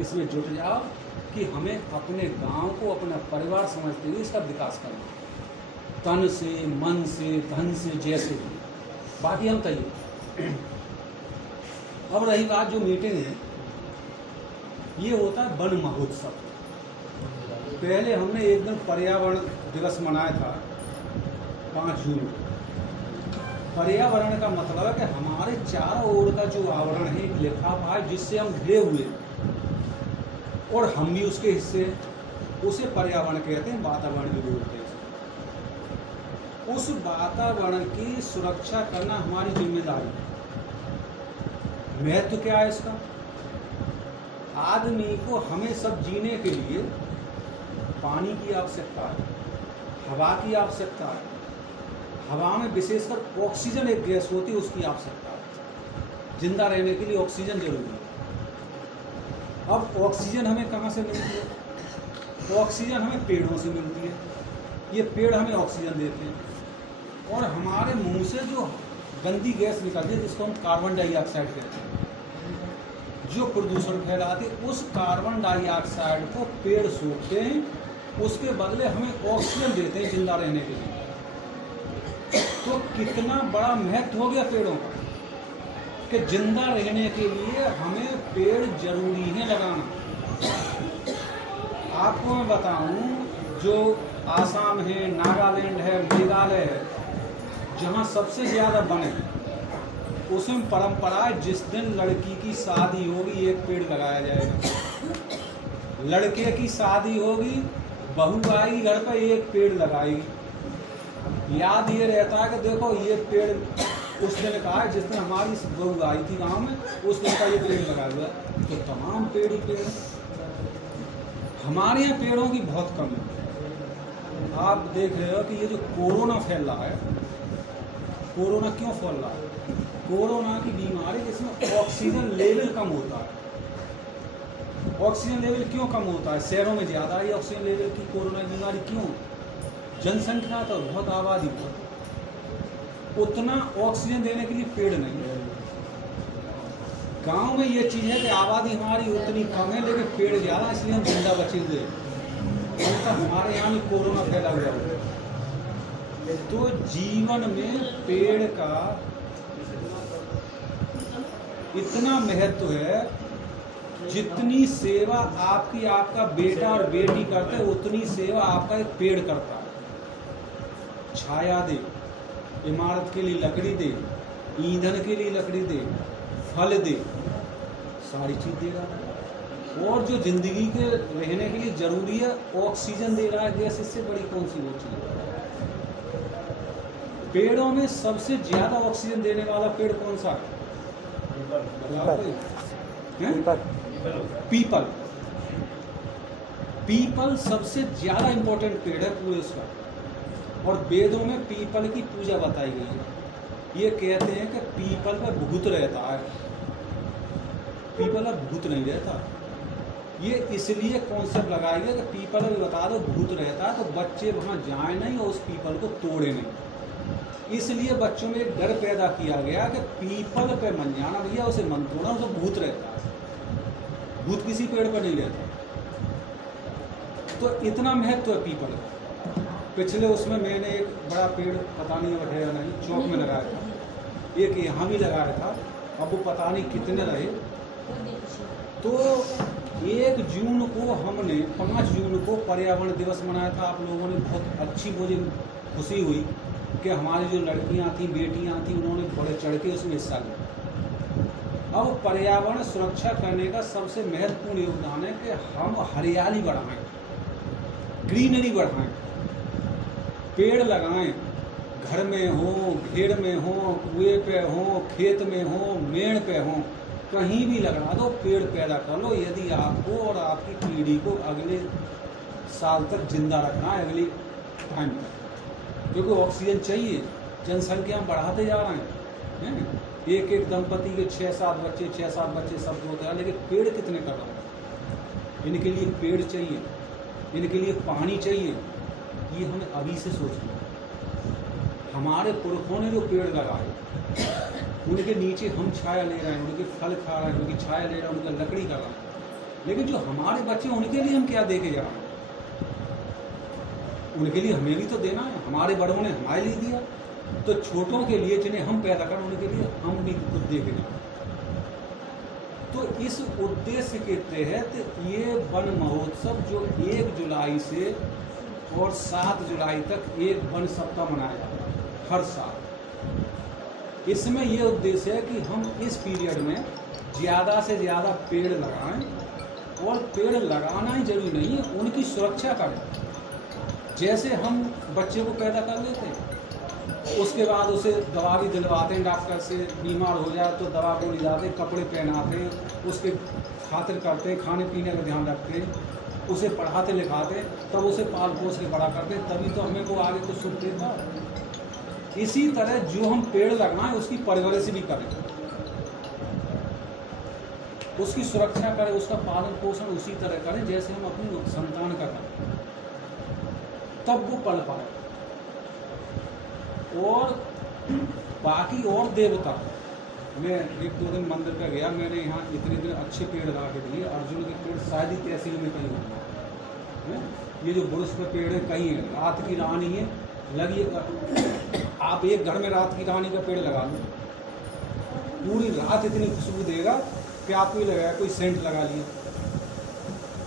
इसमें जुट जाओ कि हमें अपने गांव को अपना परिवार समझते हुए इसका विकास करना, तन से, मन से, धन से, जैसे भी। बाकी हम तैयार। अब रही बात जो मीटिंग है, ये होता है वन महोत्सव। पहले हमने एक दिन पर्यावरण दिवस मनाया था 5 जून को। पर्यावरण का मतलब है कि हमारे चारों ओर का जो आवरण है, एक लिफाफा है जिससे हम घिरे हुए और हम भी उसके हिस्से हैं, उसे पर्यावरण कहते हैं, वातावरण भी बोलते हैं। उस वातावरण की सुरक्षा करना हमारी जिम्मेदारी है। महत्व क्या है इसका? आदमी को हमें सब जीने के लिए पानी की आवश्यकता है, हवा की आवश्यकता है। हवा में विशेषकर ऑक्सीजन एक गैस होती है, उसकी आवश्यकता है। जिंदा रहने के लिए ऑक्सीजन जरूरी है। अब ऑक्सीजन हमें कहाँ से मिलती है? ऑक्सीजन हमें पेड़ों से मिलती है। ये पेड़ हमें ऑक्सीजन देते हैं। और हमारे मुंह से जो गंदी गैस निकलती है, जिसको हम कार्बन डाइऑक्साइड कहते हैं, जो प्रदूषण फैलाती है, उस कार्बन डाइऑक्साइड को पेड़ सोखते हैं, उसके बदले हमें ऑक्सीजन देते हैं जिंदा रहने के लिए। तो कितना बड़ा महत्व हो गया पेड़ों का कि जिंदा रहने के लिए हमें पेड़ जरूरी है लगाना। आपको मैं बताऊं, जो आसाम है, नागालैंड है, मेघालय है, जहां सबसे ज़्यादा वन है, उसमें परंपरा है जिस दिन लड़की की शादी होगी एक पेड़ लगाया जाएगा। लड़के की शादी होगी, बहू आएगी घर पर, एक पेड़ लगाएगी। याद ये रहता है कि देखो ये पेड़ उस दिन का है जिस दिन हमारी बहू आई थी गाँव में, उस दिन का ये पेड़ लगाया हुआ है। तो तमाम पेड़ ही पेड़। हमारे यहाँ पेड़ों की बहुत कमी है। आप देख रहे हो कि ये जो कोरोना फैल रहा है, कोरोना क्यों फैल रहा है? कोरोना की बीमारी जिसमें ऑक्सीजन लेवल कम होता है। ऑक्सीजन लेवल क्यों कम होता है? शहरों में ज़्यादा है ऑक्सीजन लेवल की कोरोना बीमारी। क्यों? जनसंख्या तो बहुत, आबादी बहुत, उतना ऑक्सीजन देने के लिए पेड़ नहीं है। गांव में ये चीज़ है कि आबादी हमारी उतनी कम है लेकिन पेड़ ज़्यादा, इसलिए हम जिंदा बचे हुए हैं। तो हमारे यहाँ भी कोरोना फैला हुआ है। तो जीवन में पेड़ का इतना महत्व है, जितनी सेवा आपका बेटा और बेटी करते हैं, उतनी सेवा आपका एक पेड़ करता है। छाया दे, इमारत के लिए लकड़ी दे, ईंधन के लिए लकड़ी दे, फल दे, सारी चीज दे रहा है। और जो जिंदगी के रहने के लिए जरूरी है, ऑक्सीजन दे रहा है गैस, इससे बड़ी कौन सी वो चीज है? पेड़ों में सबसे ज्यादा ऑक्सीजन देने वाला पेड़ कौन सा है? पीपल। पीपल सबसे ज्यादा इंपॉर्टेंट पेड़ है पूरे उसका। और वेदों में पीपल की पूजा बताई गई है। ये कहते हैं कि पीपल में भूत रहता है, पीपल में भूत नहीं रहता। ये इसलिए कॉन्सेप्ट लगाया गया कि पीपल में बता दो भूत रहता है, तो बच्चे वहाँ जाए नहीं और उस पीपल को तोड़े नहीं। इसलिए बच्चों में एक डर पैदा किया गया कि पीपल पे मन जाना भैया, उसे मन तोड़ना, उसे भूत रहता है। भूत किसी पेड़ पर नहीं रहता। तो इतना महत्व है पीपल का। पिछले उसमें मैंने एक बड़ा पेड़, पता नहीं है नहीं, चौक में लगाया था, एक यहाँ भी लगाया था, अब वो पता नहीं कितने रहे। तो 1 जून को हमने 5 जून को पर्यावरण दिवस मनाया था। आप लोगों ने बहुत अच्छी, मुझे खुशी हुई कि हमारी जो लड़कियाँ थी, बेटियाँ थी, उन्होंने बड़े चढ़ के उसमें हिस्सा लिया। अब पर्यावरण सुरक्षा करने का सबसे महत्वपूर्ण योगदान है कि हम हरियाली बढ़ाएं, ग्रीनरी बढ़ाएं, पेड़ लगाएं। घर में हो, घेर में हो, कुएं पे हो, खेत में हो, मेड़ पे हो, कहीं भी लगा दो, पेड़ पैदा कर लो। यदि आपको और आपकी पीढ़ी को अगले साल तक जिंदा रखना है, अगली टाइम तक, क्योंकि ऑक्सीजन चाहिए। जनसंख्या हम बढ़ाते जा रहे हैं। एक दंपति के 6-7 बच्चे, 6-7 बच्चे सब होते हैं, लेकिन पेड़ कितने कर रहे हैं? इनके लिए पेड़ चाहिए, इनके लिए पानी चाहिए। ये हमें अभी से सोचना है। हमारे पुरखों ने जो पेड़ लगाए, उनके नीचे हम छाया ले रहे हैं, उनके फल खा रहे हैं, उनकी छाया ले रहे हैं, उनकी लकड़ी कर रहे हैं। लेकिन जो हमारे बच्चे उनके लिए हम क्या दे के जा रहे हैं? उनके लिए हमें भी तो देना है। हमारे बड़ों ने हमारे लिए दिया, तो छोटों के लिए जिन्हें हम पैदा करें उनके लिए हम भी कुछ दे के जाएं। तो इस उद्देश्य के तहत ये वन महोत्सव जो 1 जुलाई से और 7 जुलाई तक एक वन सप्ताह मनाया जाता है हर साल। इसमें ये उद्देश्य है कि हम इस पीरियड में ज़्यादा से ज़्यादा पेड़ लगाएं, और पेड़ लगाना ही जरूरी नहीं है, उनकी सुरक्षा करें। जैसे हम बच्चे को पैदा कर लेते हैं, उसके बाद उसे दवा भी दिलवाते हैं डॉक्टर से, बीमार हो जाए तो दवा को ले जाते हैं, कपड़े पहनाते हैं, उसके खातिर करते हैं, खाने पीने का ध्यान रखते हैं, उसे पढ़ाते लिखाते हैं, तब उसे पाल पोस के बड़ा करते हैं, तभी तो हमें को आगे कुछ सुख देता है। इसी तरह जो हम पेड़ लगाएं उसकी परवरिश भी करें, उसकी सुरक्षा करें, उसका पालन पोषण उसी तरह करें जैसे हम अपनी संतान का करें, तब वो पल पाए। और बाकी और देवता, मैं 1-2 दिन मंदिर पे गया, मैंने यहाँ इतने दिन अच्छे पेड़ लगा के दिए। अर्जुन के पेड़ शायद ही तहसील में कहीं होंगे। ये जो बुरुष पे पेड़ है कहीं है, रात की रानी है लगी। आप एक घर में रात की रानी का पेड़ लगा लो, पूरी रात इतनी खुशबू देगा कि आपको ही लगेगा कोई सेंट लगा लिया।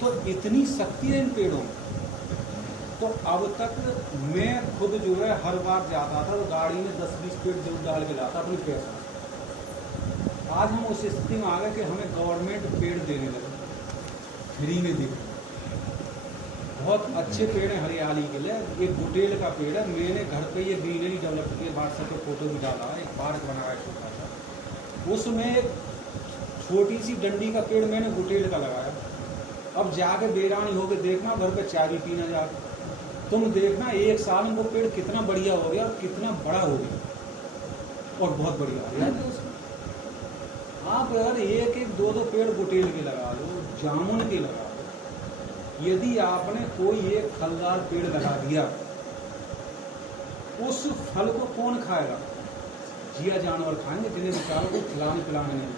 तो इतनी शक्ति है इन पेड़ों में। तो अब तक मैं खुद जो है हर बार जाता था तो गाड़ी में 10-20 पेड़ जरूर डाल के लाता अपनी पैसा। आज हम उस स्थिति में आ गए कि हमें गवर्नमेंट पेड़ देने लगे, फ्री में दे। बहुत अच्छे पेड़ हैं हरियाली के लिए। एक गुटेल का पेड़ है, मैंने घर पे ये ग्रीनरी डेवलप की, व्हाट्सएप पे फोटो भी डाला है। एक पार्क बनाया छोटा सा, उसमें एक छोटी सी डंडी का पेड़ मैंने गुटेल का लगाया। अब जाके बेरानी होके देखना, घर पे चाय भी पीना जाके तुम देखना 1 साल में वो पेड़ कितना बढ़िया हो गया और कितना बड़ा हो गया, और बहुत बढ़िया हो गया उसमें। आप अगर 1-1, 2-2 पेड़ गुटेल के लगा लो, जामुन के लगा लो, यदि आपने कोई एक फलदार पेड़ लगा दिया, उस फल को कौन खाएगा? जिया जानवर खाएंगे, जिन्हें बेचारों को खिलाने पिलाने नहीं।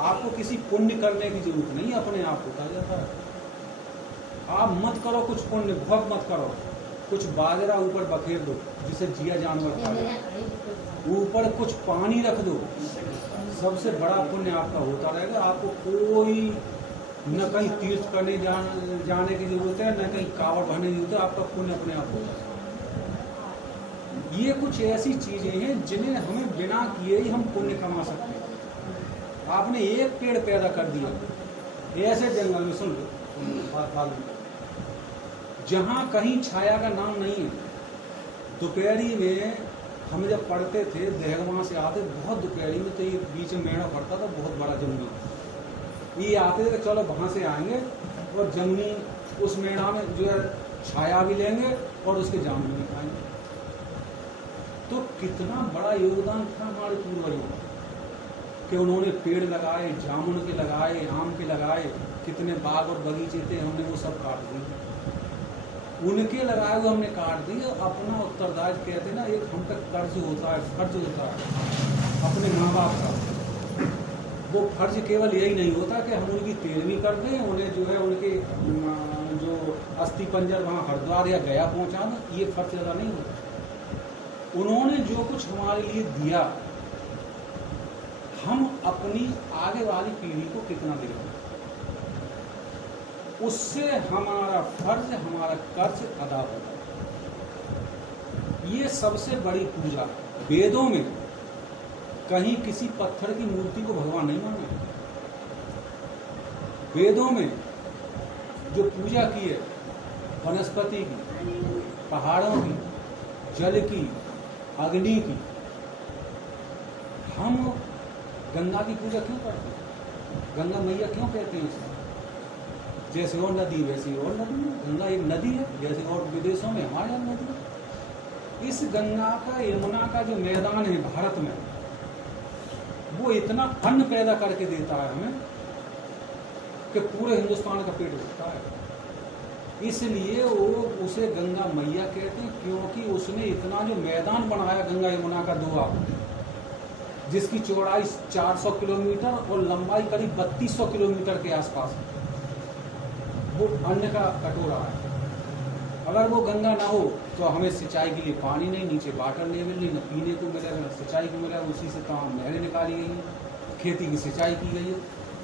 आपको किसी पुण्य करने की जरूरत नहीं, अपने आप होता जाता है। आप मत करो कुछ पुण्य, बहुत मत करो, कुछ बाजरा ऊपर बखेर दो जिसे जिया जानवर खा ले, ऊपर कुछ पानी रख दो, सबसे बड़ा पुण्य आपका होता रहेगा। आपको कोई न कहीं तीर्थ करने जाने की जरूरत है, न कहीं कावड़ भरने की जरूरत है, आपका पुण्य अपने आप होता है। ये कुछ ऐसी चीजें हैं जिन्हें हमें बिना किए ही हम पुण्य कमा सकते हैं। आपने एक पेड़ पैदा कर दिया ऐसे जंगल में, सुन लो बात, जहाँ कहीं छाया का नाम नहीं है। दोपहरी में हम जब पढ़ते थे, दहगवां से आते, बहुत दोपहरी में, तो ये बीच में मेड़ा पड़ता था, बहुत बड़ा जंगल। ये आते थे कि चलो वहाँ से आएंगे और जंगली उस मेड़ा में जो है छाया भी लेंगे और उसके जामुन भी खाएंगे। तो कितना बड़ा योगदान था हमारे पूर्वजों का कि उन्होंने पेड़ लगाए, जामुन के लगाए, आम के लगाए, कितने बाग और बगीचे थे, हमने वो सब काट दिए। उनके लगाए हुए हमने काट दिए। अपना उत्तरदायित्व कहते ना, एक हम तक कर्ज होता है, फर्ज होता है अपने माँ बाप का। वो फर्ज केवल यही नहीं होता कि हम उनकी तेरहवीं कर दें, उन्हें जो है उनके जो अस्थि पंजर वहाँ हरिद्वार या गया पहुँचा दें, ये फर्ज ज़्यादा नहीं होता। उन्होंने जो कुछ हमारे लिए दिया, हम अपनी आगे वाली पीढ़ी को कितना देंगे, उससे हमारा फर्ज, हमारा कर्ज अदा होगा। ये सबसे बड़ी पूजा। वेदों में कहीं किसी पत्थर की मूर्ति को भगवान नहीं माना। वेदों में जो पूजा की है, वनस्पति की, पहाड़ों की, जल की, अग्नि की। हम गंगा की पूजा क्यों करते हैं? गंगा मैया क्यों कहते हैं उसको? जैसे और नदी वैसी और नदी है। गंगा एक नदी है, जैसे और विदेशों में हमारे यहाँ नदी है। इस गंगा का, यमुना का जो मैदान है भारत में, वो इतना अन्न पैदा करके देता है हमें कि पूरे हिंदुस्तान का पेट भरता है। इसलिए वो उसे गंगा मैया कहते हैं, क्योंकि उसने इतना जो मैदान बनाया गंगा यमुना का दोआ, जिसकी चौड़ाई 400 किलोमीटर और लंबाई करीब 3200 किलोमीटर के आसपास है। वो अन्न का कटोरा है। अगर वो गंगा ना हो तो हमें सिंचाई के लिए पानी नहीं, नीचे वाटर लेवल नहीं, न पीने को मिलेगा न सिंचाई को मिलेगा। उसी से तमाम नहरें निकाली गई हैं, खेती की सिंचाई की गई है।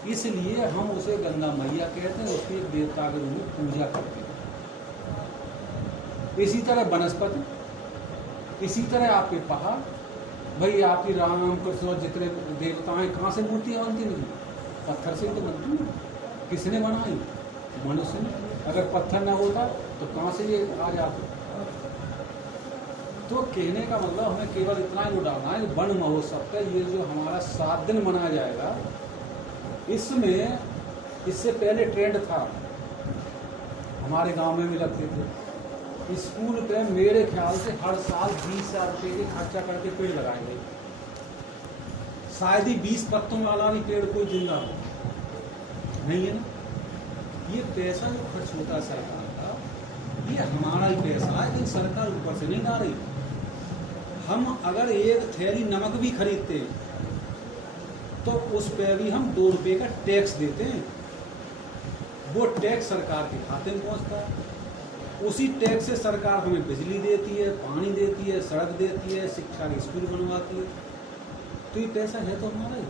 इसलिए हम उसे गंगा मैया कहते हैं, उसकी एक देवता के रूप में पूजा करते हैं। इसी तरह वनस्पति, इसी तरह आपके पहाड़, भाई आपकी राम कृष्ण और जितने देवताएं कहाँ से मूर्तियाँ बनती नहीं? पत्थर से ही तो बनती है। किसने बनाई? मनुष्य ने। अगर पत्थर ना होता तो कहाँ से ये आ जाते? तो कहने का मतलब हमें केवल इतना ही डालना है, वन महोत्सव का ये जो हमारा 7 दिन मनाया जाएगा, इसमें इससे पहले ट्रेंड था, हमारे गांव में भी लगते थे। स्कूल पे मेरे ख्याल से हर साल 20,000 रुपये के खर्चा करके पेड़ लगाएंगे। शायद ही 20 पत्तों वाला भी पेड़ कोई जिंदा हो, नहीं है ना। ये पैसा जो खर्च होता है सरकार का, ये हमारा ही पैसा है, लेकिन सरकार ऊपर से नहीं ला रही। हम अगर एक थैली नमक भी खरीदते हैं तो उस पर भी हम 2 रुपये का टैक्स देते हैं। वो टैक्स सरकार के खाते में पहुंचता है। उसी टैक्स से सरकार हमें बिजली देती है, पानी देती है, सड़क देती है, शिक्षा के स्कूल बनवाती है। तो ये पैसा है तो हमारा ही,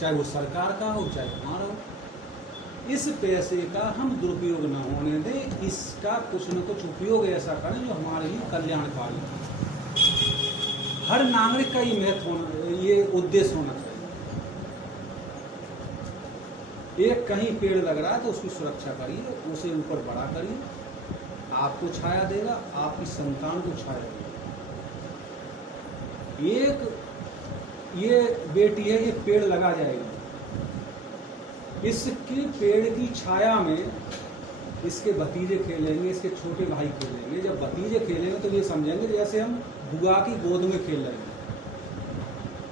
चाहे वो सरकार का हो चाहे हमारा हो। इस पैसे का हम दुरुपयोग न होने दें, इसका कुछ न कुछ उपयोग ऐसा करें जो हमारे लिए कल्याणकारी हो। हर नागरिक का ये महत्व होना, ये उद्देश्य होना चाहिए। एक कहीं पेड़ लग रहा है तो उसकी सुरक्षा करिए, उसे ऊपर बड़ा करिए, आपको छाया देगा, आपकी संतान को छाया देगा। एक ये बेटी है, ये पेड़ लगा जाएगी, इसके पेड़ की छाया में इसके भतीजे खेलेंगे, इसके छोटे भाई खेलेंगे। जब भतीजे खेलेंगे तो ये समझेंगे जैसे हम बुआ की गोद में खेल रहे हैं,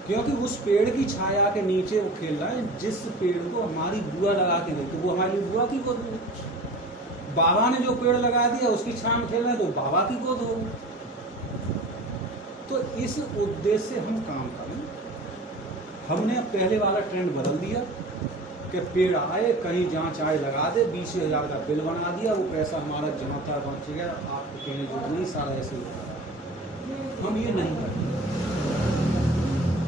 क्योंकि उस पेड़ की छाया के नीचे वो खेल रहा है जिस पेड़ को हमारी बुआ लगा के गई, तो वो हमारी बुआ की गोद में। बाबा ने जो पेड़ लगा दिया उसकी छाया में खेल रहे हैं तो बाबा की गोद होगी। तो इस उद्देश्य से हम काम करें। हमने पहले वाला ट्रेंड बदल दिया कि पेड़ आए कहीं जहाँ चाहे लगा दे, 20,000 का बिल बना दिया, वो पैसा हमारा जमा था पहुँच गया, आपको कहने जो नहीं, सारा ऐसे होता है। हम ये नहीं करेंगे।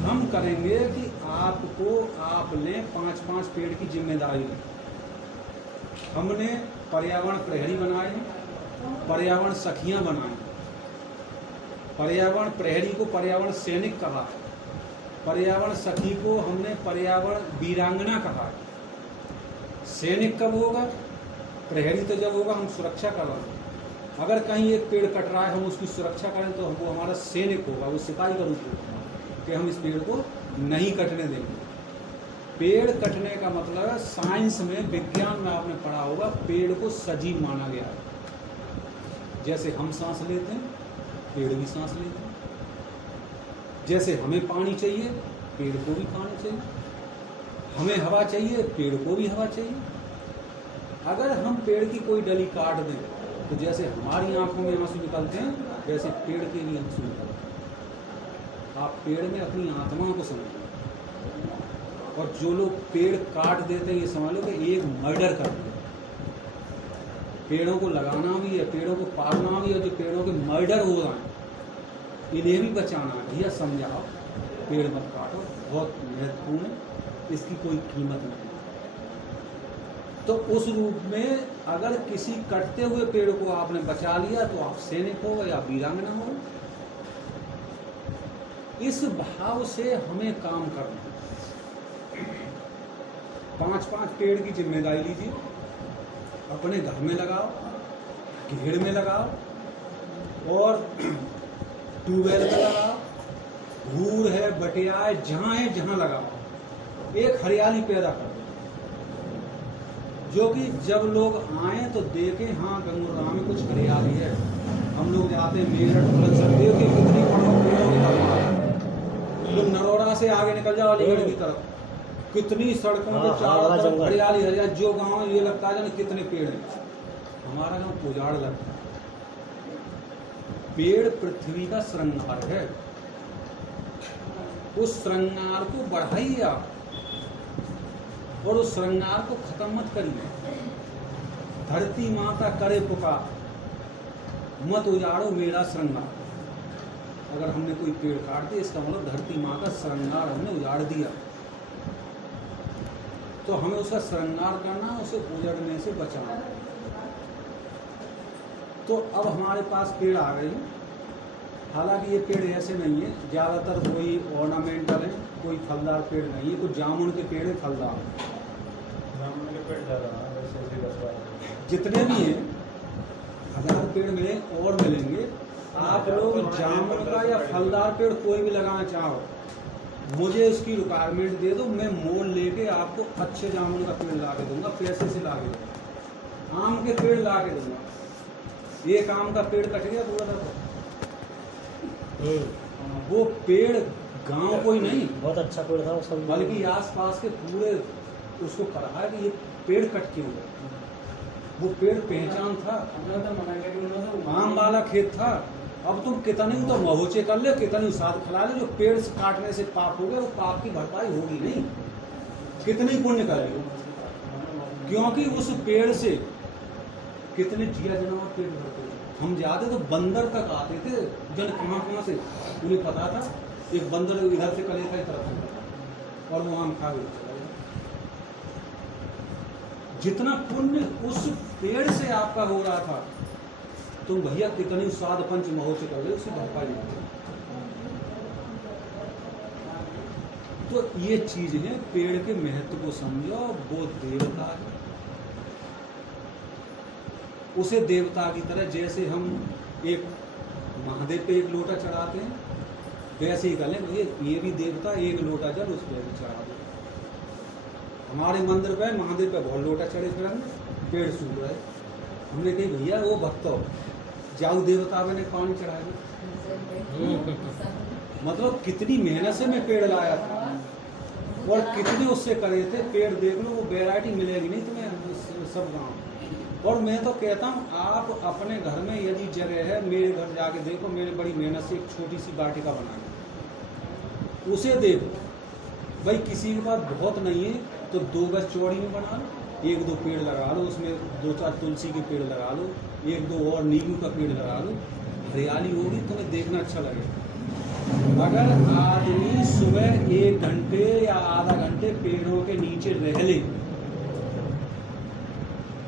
हम करेंगे कि आपको आप लें 5-5 पेड़ की जिम्मेदारी लें। हमने पर्यावरण प्रहरी बनाए, पर्यावरण सखियां बनाई। पर्यावरण प्रहरी को पर्यावरण सैनिक कहा, पर्यावरण सखी को हमने पर्यावरण वीरांगना कहा। सैनिक कब होगा? प्रहरी तो जब होगा हम सुरक्षा कर रहे हैं। अगर कहीं एक पेड़ कट रहा है हम उसकी सुरक्षा करें तो वो हमारा सैनिक होगा, वो सिपाही का रूप होगा कि हम इस पेड़ को नहीं कटने देंगे। पेड़ कटने का मतलब है, साइंस में विज्ञान में आपने पढ़ा होगा, पेड़ को सजीव माना गया है। जैसे हम सांस लेते हैं पेड़ भी सांस लेते हैं, जैसे हमें पानी चाहिए पेड़ को भी पानी चाहिए, हमें हवा चाहिए पेड़ को भी हवा चाहिए। अगर हम पेड़ की कोई डली काट दें तो जैसे हमारी आंखों में आंसू निकलते हैं वैसे पेड़ के भी आंसू निकलते हैं। आप पेड़ में अपनी आत्मा को समझिए, और जो लोग पेड़ काट देते हैं ये समझ लो कि एक मर्डर कर दिया। पेड़ों को लगाना भी है, पेड़ों को पालना भी है, जो पेड़ों के मर्डर हो रहे हैं इन्हें भी बचाना है। भैया समझाओ, पेड़ मत काटो, बहुत महत्वपूर्ण है, इसकी कोई कीमत नहीं। तो उस रूप में अगर किसी कटते हुए पेड़ को आपने बचा लिया तो आप सैनिक हो या वीरांगना हो। इस भाव से हमें काम करना है। 5-5 पेड़ की जिम्मेदारी लीजिए, अपने घर में लगाओ, घेर में लगाओ और ट्यूबवेल में लगाओ, घूर है, बटिया है, जहाँ लगाओ, एक हरियाली पैदा कर दो, जो कि जब लोग आए तो देखें हाँ गंगोरा में कुछ हरियाली है। हम लोग जाते हैं मेरठ, बोल सकते हो कि कितनी पेड़ों की तरफ, तो नरोड़ा से आगे निकल जाओ अलीगढ़ की तरफ, कितनी सड़कों के चारों तरफ हरियाली हरियाली। जो गाँव ये लगता है ना कितने पेड़ हैं। हमारा गाँव उजाड़ लगता है। पेड़ पृथ्वी का श्रृंगार है। उस श्रृंगार को बढ़ाइए आप, और उस श्रृंगार को खत्म मत करिए। धरती माता करे पुकार, मत उजाड़ो मेरा श्रृंगार। अगर हमने कोई पेड़ काट दिया, इसका मतलब धरती माँ का श्रृंगार हमने उजाड़ दिया। तो हमें उसका श्रृंगार करना, उसे उजड़ने से बचाना। तो अब हमारे पास पेड़ आ गए हैं। हालांकि ये पेड़ ऐसे नहीं है, ज़्यादातर कोई ऑर्नामेंटल है, कोई फलदार पेड़ नहीं है। कुछ जामुन के पेड़ है फलदार, जामुन के पेड़ ज़्यादा हैं, वैसे ऐसे 10-12 जितने भी हैं 1000 पेड़ मिले और मिलेंगे। आप लोग जामुन का या फलदार पेड़ कोई भी लगाना चाहो, मुझे उसकी रिक्वायरमेंट दे दो, मैं मोल लेके आपको अच्छे जामुन का पेड़ ला के दूंगा, पैसे से ला के दूंगा। आम के पेड़ ला के दूंगा। एक आम का पेड़ कट गया पूरा था, वो पेड़ गांव कोई नहीं, बहुत अच्छा पेड़ था वो सब, बल्कि आसपास के पूरे उसको कहा है कि ये पेड़ कट क्यों गया। वो पेड़ पहचान था, आम वाला खेत था। अब तुम कितने तो महोचे कर ले, कितने साथ खिला ले, जो पेड़ से काटने से पाप हो गया, वो पाप की भरपाई होगी नहीं। कितनी पुण्य कर ली, क्योंकि उस पेड़ से कितने जिया जानवर पेट भरते थे। हम जाते तो बंदर तक आते थे, जन कहाँ से उन्हें पता था। एक बंदर इधर से कले था, तरफ से, और वो आम खा गए। जितना पुण्य उस पेड़ से आपका हो रहा था, तुम भैया कितनी स्वाद पंच महोत्सव कर ले, उसकी भरपाई नहीं। तो ये चीज है, पेड़ के महत्व को समझो। वो देवता है, उसे देवता की तरह, जैसे हम एक महादेव पे एक लोटा चढ़ाते हैं, वैसे ही करें ये भी देवता, एक लोटा जल उस पर भी चढ़ा दो। हमारे मंदिर पे महादेव पे बहुत लोटा चढ़े फिरेंगे, पेड़ सूख रहे। हमने कही भैया वो भक्त हो जाऊ, देवता मैंने पानी चढ़ा दिया। मतलब कितनी मेहनत से मैं पेड़ लाया था, और कितने उससे करे थे। पेड़ देख लो, वो वैरायटी मिलेगी नहीं तुम्हें सब गाँव। और मैं तो कहता हूँ, आप अपने घर में यदि जगह है, मेरे घर जाके देखो, मैंने बड़ी मेहनत से एक छोटी सी वाटिका बनाई, उसे देखो भाई। किसी के पास बहुत नहीं है तो 2 गज चौड़ी में बना लो, 1-2 पेड़ लगा लो, उसमें 2-4 तुलसी के पेड़ लगा लो, 1-2 और नींबू का पेड़ लगा लो। हरियाली होगी, तुम्हें देखना अच्छा लगेगा। अगर आदमी सुबह 1 घंटे या आधा घंटे पेड़ों के नीचे रह ले,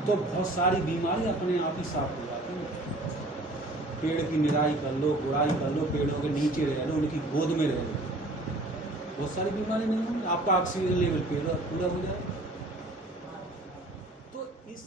तो बहुत सारी बीमारी अपने आप ही साफ हो जाती है। पेड़ की निराई कर लो, गुड़ाई कर लो, पेड़ों के नीचे रह लो, उनकी गोद में रह लो, बहुत सारी बीमारी नहीं होंगी, आपका ऑक्सीजन लेवल पूरा हो जाए। तो इस